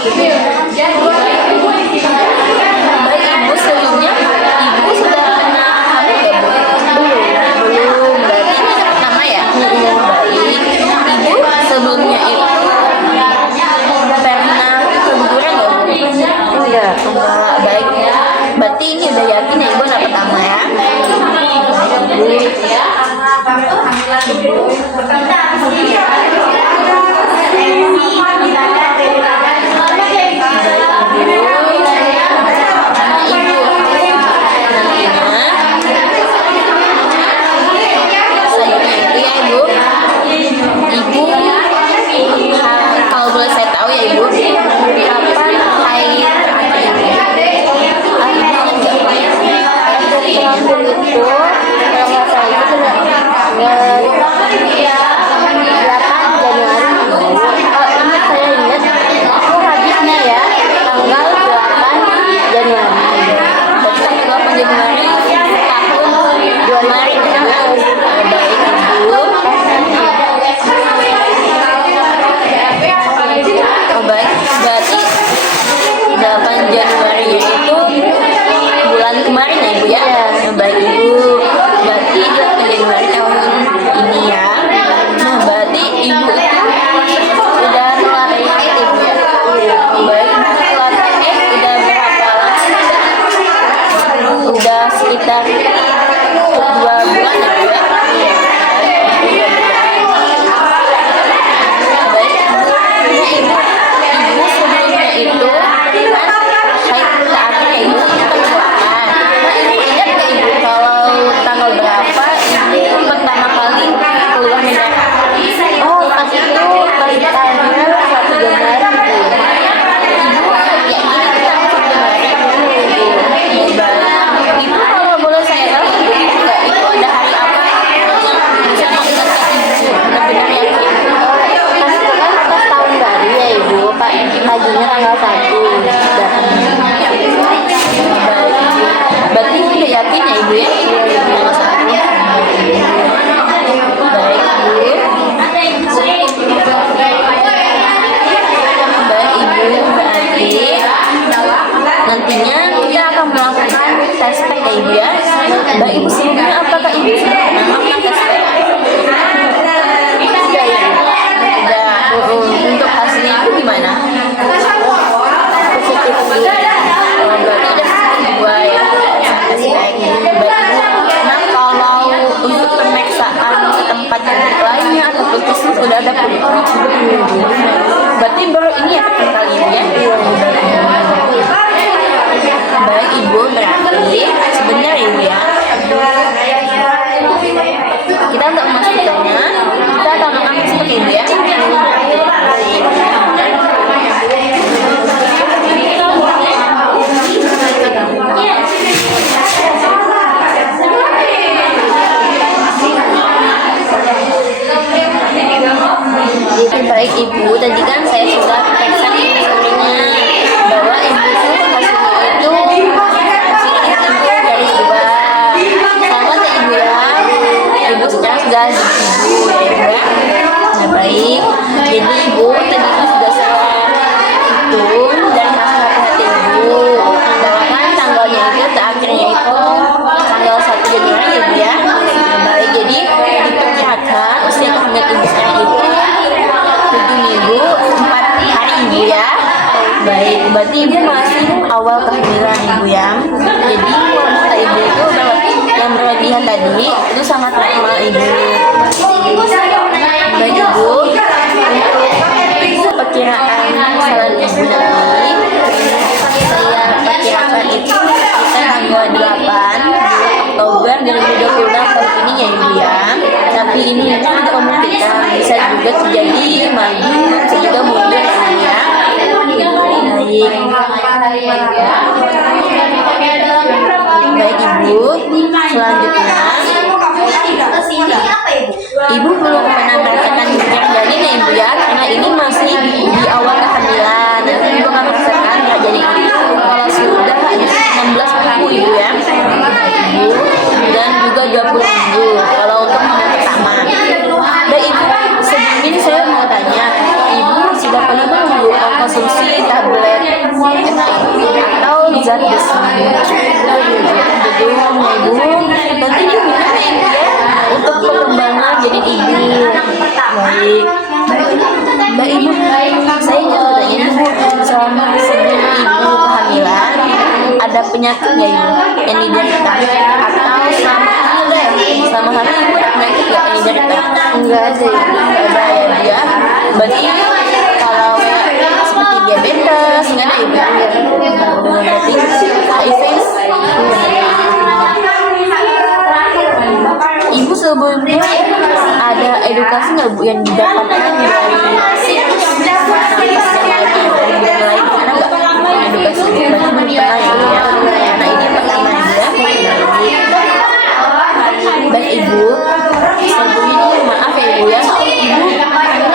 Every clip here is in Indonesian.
Baik ibu, sebelumnya ibu sudah pernah hamil ya bu? Belum. Berarti ini anak pertama ya? Baik. Ibu sebelumnya itu pernah keguguran ya bu? Enggak. Baik. Berarti ini udah yakin ya ibu anak pertama ya? Kalau boleh saya tahu ya ibu, kapan haid terakhir? Terakhir itu kalau nggak salah itu tanggal 8 Januari. Ini saya ingat aku habisnya ya tanggal 8 Januari. Berarti tanggal 8 Januari tahun 2000 ya? Baik ibu. Oh baik, berarti 8 Januari itu bulan kemarin ya ibu ya? Baik ibu, berarti 8 Januari tahun ini ya. Nah berarti ibu itu udah kelar haid ibu ya? Baik, kelar haid udah berapa lama? Udah sekitar 2 bulan ya ibu ya? Ibu sebelumnya itu kan haid terakhir ibu tanggal 8. Nah ibu ingat nggak ibu kalau tanggal berapa ibu pertama kali keluar darah? Oh pas itu pas tanggal 1 Januari itu. Ibu ya ini tanggal 1 Januari. Baik. Ibu kalau boleh saya tahu ibu ingat nggak itu ada hari apa yang bisa mengingatkan ibu benar-benar yakin? Pas itu kan pas tahun baru ya ibu, paginya tanggal 1 datangnya. Baik ibu. Berarti ibu udah yakin ya ibu ya? Tanggal 1. Baik ibu. Baik ibu, berarti nantinya kita akan melakukan tes pack ya ibu ya. Baik ibu, sebelumnya apakah ibu sudah pernah melakukan tes pack? Sudah. Untuk hasilnya itu gimana? Positif juga. Oh, berarti udah dua ya tes pack. Baik ibu. Nah kalau untuk pemeriksaan ke tempat yang lainnya atau puskesmas sudah ada belum? Berarti baru ini ya pertama kali ibu ya? Baik ibu, berarti sebenarnya ibu ya, kita untuk memastikannya kita akan melakukan seperti ibu ya. Baik ibu, tadi kan saya sudah periksa sebelumnya bahwa ibu itu hasilnya itu positif ibu dari 2. Selamat ya ibu ya. Ibu sekarang sudah ibu ya ibu ya. Nah baik, jadi ibu tadi itu sudah saya hitung dan hasil hati ibu. Bahwa kan tanggalnya itu terakhirnya itu tanggal 1 Januari ya ibu ya. Nah baik, jadi diperkirakan usia kehamilan ibu sekarang itu 7 minggu 4 hari ibu ya. Baik, berarti ibu masih awal kehamilan ibu ya. Jadi kata ibu itu yang berlebihan tadi itu sangat normal ibu. Baik ibu, untuk perkiraan saran ibu nanti saya perkirakan itu kita tanggal 8 Oktober 2022 tahun ini ya ibu ya. Tapi ini tidak memungkinkan, bisa juga terjadi maju, bisa juga mundur ya ibu ya. Baik ibu, selanjutnya ibu belum pernah merasakan gejala janin ya ibu ya, karena ini masih di awal kehamilan. Nanti ibu akan merasakan gejala janin itu kalau sudah 16 minggu ibu ya, ibu, dan juga 20 minggu kalau untuk hamil pertama. Dan ibu, sebelum ini saya mau tanya, ibu sudah pernah belum konsumsi tablet atau zat besi. Jadi ibu nanti gimana ya untuk pengembangan jadi ibu. Baik. Mbak Ibu, saya ingin bertanya nih Bu, selama sebelum Ibu kehamilan, ada penyakit nggak Ibu yang diderita? Atau selama hamil deh, selama hamil Ibu ada penyakit nggak yang diderita? Enggak ada ibu. Nggak ada ya Bu ya. Berarti kalau seperti diabetes nggak ada Ibu? Berarti HIV. Ibu sebelumnya ada edukasi nggak Bu yang didapatkan dari nakes yang lainnya, yang lain karena nggak edukasi Bu berarti belum pernah ya Bu ya. Nah ini pertanyaan dia. Baik Ibu, sebelumnya maaf ya Ibu ya, Ibu nggak mengalami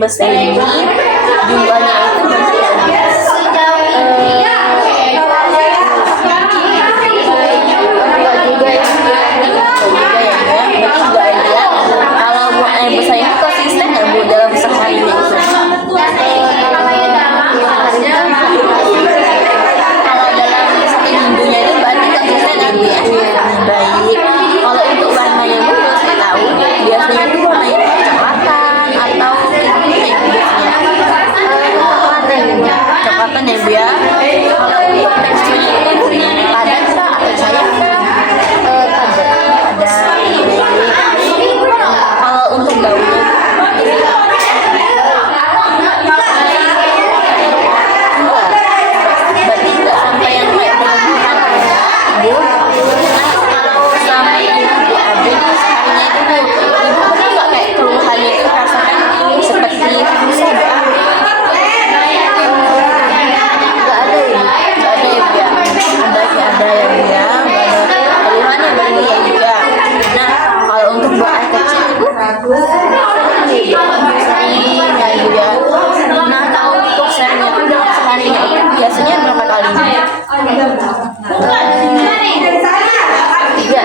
besar ini jumlahnya itu berarti ada kalau buang air besar ini konsisten nggak Bu dalam seharinya itu? Kalau dalam seminggunya itu berarti konsisten kan Bu ya? Baik. Kalau untuk warnanya Bu saya tahu biasanya itu warnanya coklatan atau gimana ya biasanya? Coklatan ya Bu ya. Kalau untuk teksturnya itu padat kah atau cair kah? Kalau untuk baunya berarti nggak sampai yang kayak berlebihan Bu. Kalau selama ini ada di seharinya itu Bu, Ibu pernah nggak kayak keluhannya itu rasakan seperti susah nggak? Nggak ada ya, nggak ada ya Bu ya. Ada ya Bu ya, nggak ada keluhannya berarti ya Bu ya. Nah kalau untuk buang air kecil Bu sering ya Bu ya. Nah kalau untuk seringnya itu dalam seharinya itu biasanya berapa kali? Tiga.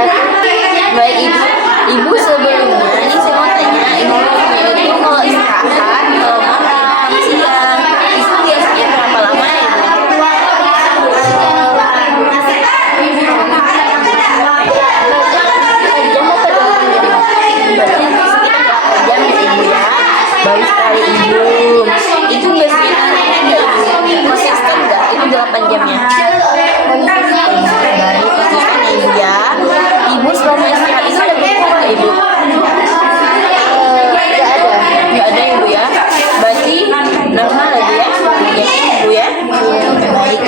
Baik Ibu sebelumnya ini saya mau tanya Ibu itu kalau istirahat kalau malam siang itu biasanya berapa lama ya Bu? Jam apa dong? Berarti sekitar 8 jam ya Ibu ya. Bagus sekali Ibu. Itu biasanya konsisten nggak? Itu 8 jamnya. Baik konsisten ya Ibu ya. Ibu selama istirahat itu ada berubah nggak Ibu? Nggak ada ya Bu ya. Berarti normal aja ya. Ya Ibu ya. Baik.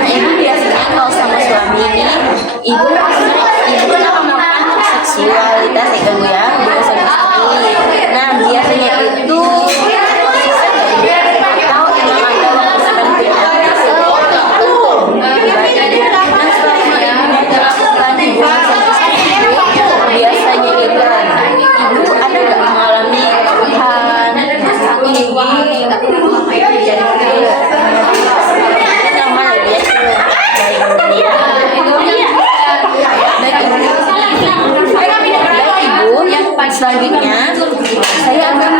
Nah Ibu biasanya kalau sama suami ini Ibu kan akan melakukan seksualitas ya Bu ya. Nah biasanya itu konsisten nggak Ibu? Atau emang ada waktu tertentu ya? Nah selama Ibu melakukan hubungan sama istri Ibu biasanya itu Ibu ada nggak mengalami keluhan? Normal ya Bu ya? Baik selanjutnya saya akan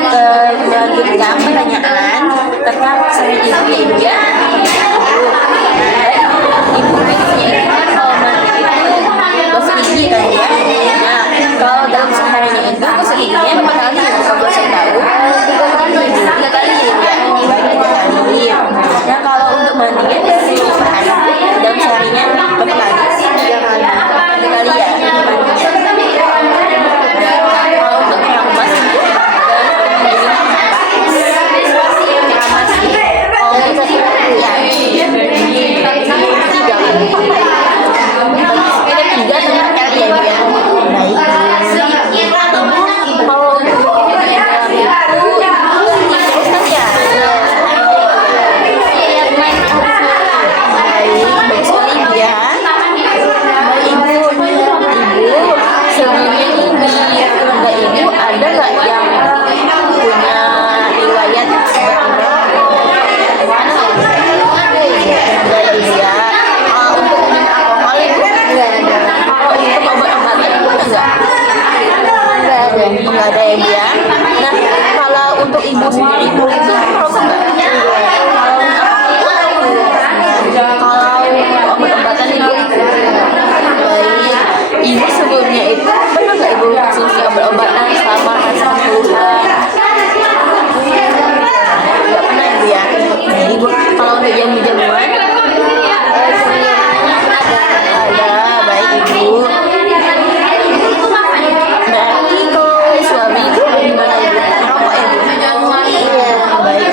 melanjutkan pertanyaan tentang pasangan Ibu ya Ibu ya. Ibu biasanya itu kan kalau mandi itu gosok gigi kan ya. Nah kalau dalam seharinya itu gosok giginya berapa kali ya kalau boleh tahu? 3 kali ya Bu. 3 kali ya Bu ya. Baik 3 kali. Nah kalau untuk mandinya dalam seharinya berapa kali? 3 kali. 3 kali ya mandinya. Kalau untuk keramas Ibu ada nggak yang punya riwayat untuk minum alkohol Ibu? Kalau untuk obat-obatan Ibu nggak ada ya Bu ya. Nah kalau untuk Ibu sendiri Ibu itu merokok nggak? Kalau obat-obatan Ibu? Baik. Ibu sebelumnya itu pernah nggak Ibu konsumsi obat-obatan selama masa keluhan? Nggak pernah Ibu ya. Nah Ibu kalau untuk jamu-jamuan ada. Baik Ibu. Berarti kalau suami itu gimana Ibu? Merokok ya Bu? Iya. Baik.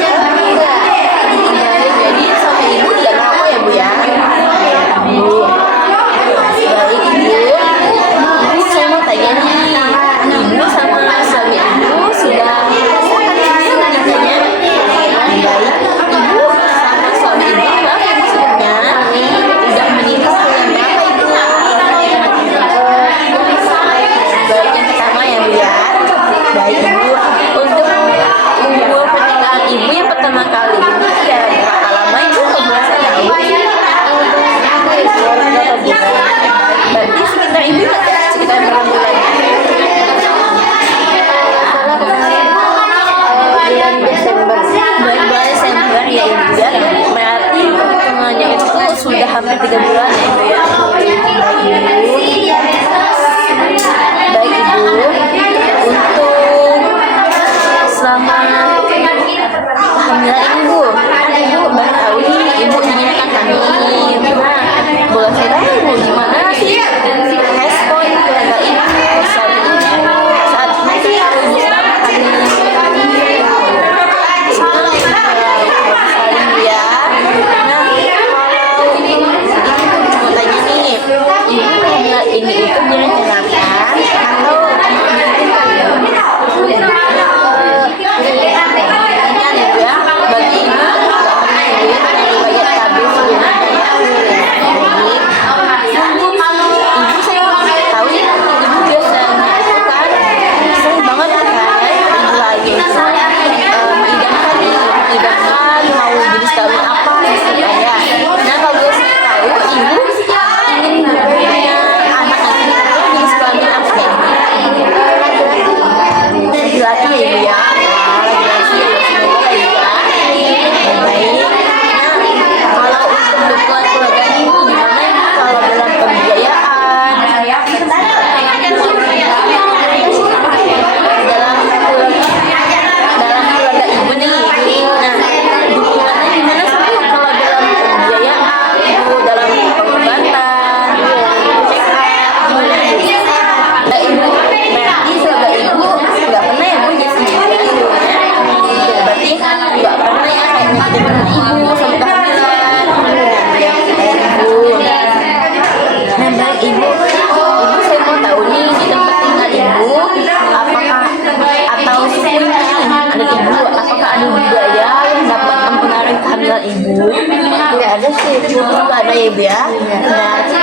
ibu ya. Berarti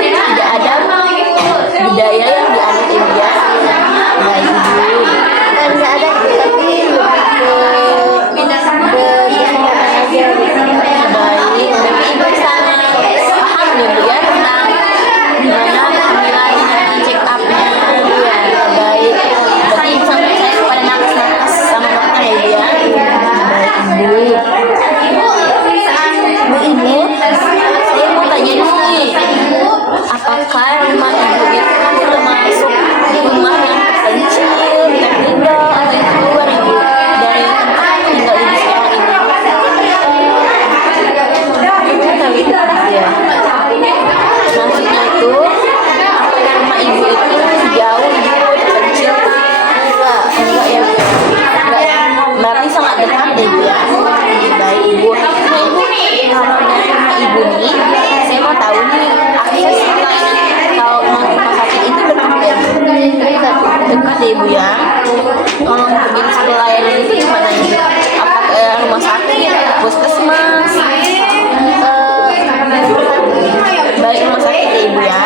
tidak ada budaya yang dianut ibu ya. Baik ibu. Nggak ada, tapi lebih ke kesehatan aja. Baik, berarti ibu sangat paham nih bu ya tentang gimana kehamilan dan check upnya. Ya, baik. Berarti ibu sampai saya pada nakes sama dokter ya ibu ya. Baik ibu. Bu ibu, saya mau tanya nih, apakah rumah ibu itu termasuk rumah yang terpencil, tertinggal, atau yang keluar ibu dari tempat tinggal ibu sekarang ini? Ya. Maksudnya itu, apakah rumah ibu itu jauh ibu terpencil? Enggak ya bu. Enggak. Berarti sangat dekat deh ibu ya. Baik ibu. Nah ibu, kalau dari rumah ibu nih, saya mau tahu nih akses pelayanan kalau mau ke rumah sakit itu dekat ya bu? Dekat ya ibu ya. Kalau untuk jenis pelayanan itu gimana ibu? Apakah rumah sakit, puskesmas? Baik rumah sakit ya ibu ya.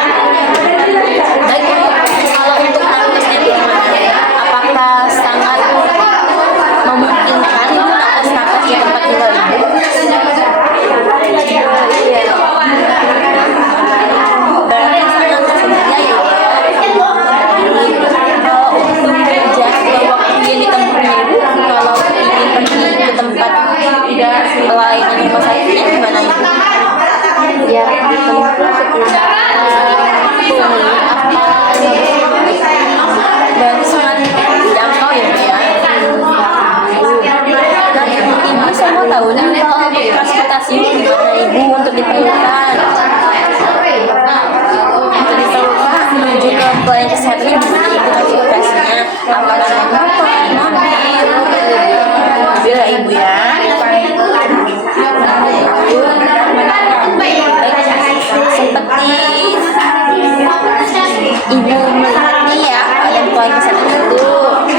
Baik ibu, kalau untuk nakesnya itu gimana? Apakah sangat memungkinkan ibu nakes di tempat tinggal ibu? Berarti sangat tersedia ya bu. Kalau untuk jadwal waktu yang ditempuhnya ibu, kalau ingin pergi ke tempat pelayanan rumah sakitnya gimana ibu? Ya, ditempuh sekitar 10 menit apa 15 menit. Berarti sangat jangkau ya bu ya. Nah ibu saya mau tahu nih kalau untuk transportasi ini gimana ibu untuk diperlukan? Untuk diperlukan menuju ke pelayanan kesehatan ini gimana ibu transportasinya? Apakah naik motor, mobil, mobil ya ibu ya? Seperti ibu melihatnya ya yang pelayanan kesehatan itu.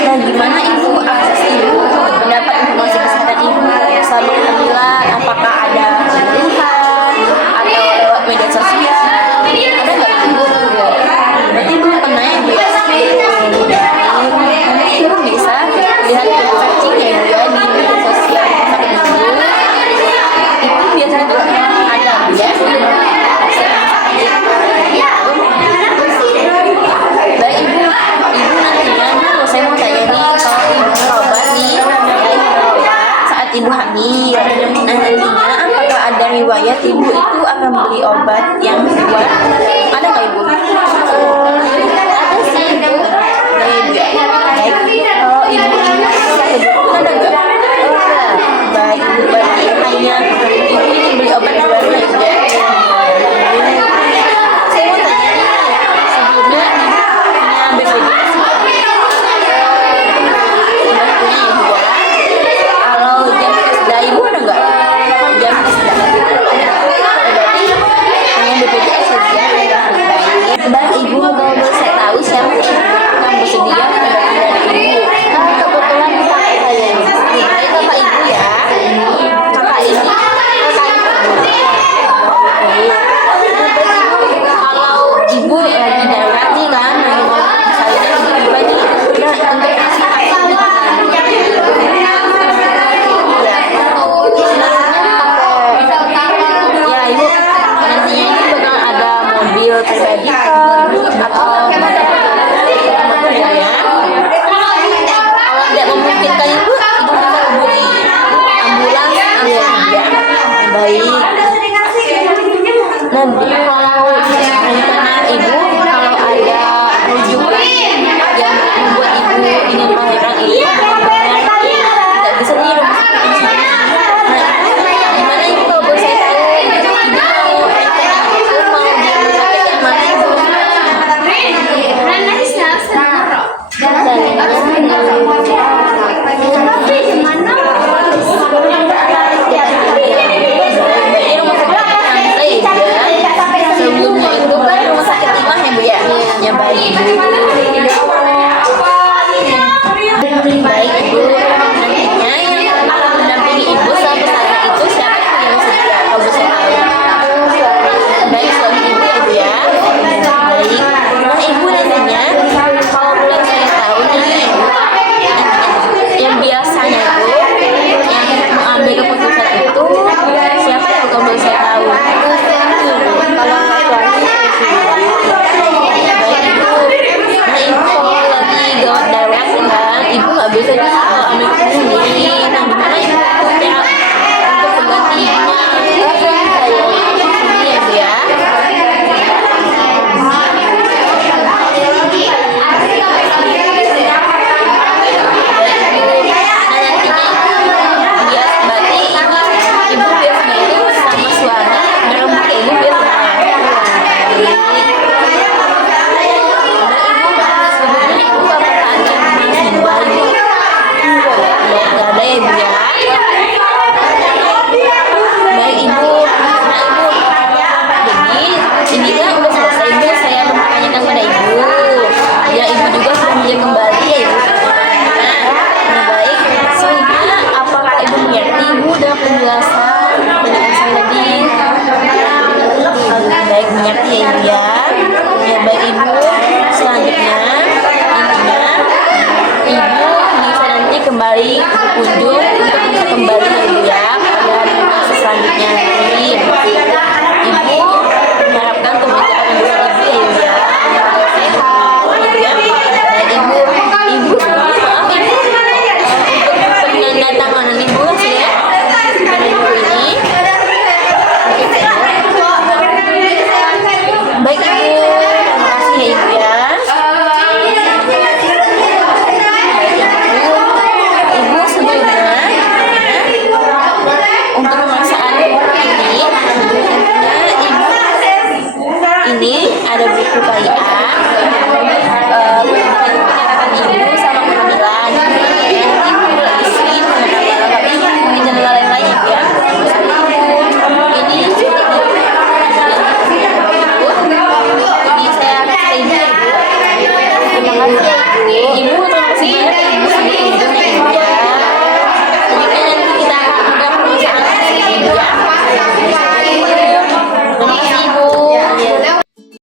Nah gimana ibu akses ibu untuk mendapat informasi kesehatan ibu selama kehamilan? Apakah ada keluhan atau lewat media sosial? Ada nggak ibu? Berarti ibu pernah ya ibu ya? Nanti ibu bisa lihat searching ya ibu ya di media sosial sakit ibu. Itu biasanya tuh ada bu ya. Baik ibu, ibu nantinya dulu saya mau tanya nih kalau ibu berobat nih, saat ibu hamil, nantinya apakah ada riwayat ibu itu akan beli obat yang kuat? Ada nggak ibu? Ada sih ibu. Baik ya. Baik. Kalau ibu ini ada nggak? Baik ibu, berarti hanya ibu ini beli obat baru ya ibu ya. Saya mau tanya nih, sebelumnya ibu punya BPJS sudah punya ibu ya. Kalau jam keseda ibu ada nggak? Jam keseda berarti punya BPJS saja. Baik ibu, kalau boleh saya tahu siapa yang bersedia mengganti dari ibu dipulih. Nah, gimana ibu punya untuk penggantinya? Ini ya Bu ya. Ibu biasanya itu sama suami dalam buka ibu biasanya. Sebenarnya ibu apakah ada yang menghindar ibu? Nggak ada ya ibu ya. Baik ibu, nah ibu. Jadi ini kan udah selesai ibu. Saya bertanyakan pada ibu. Ya ibu juga sudah menjadi kembali ya ibu. Nah baik. Selanjutnya apakah ibu mengerti ibu dengan penjelasan saya tadi? Baik mengerti ya ibu ya. Ya baik ibu. Selanjutnya intinya ibu bisa nanti kembali berkunjung untuk bisa kembali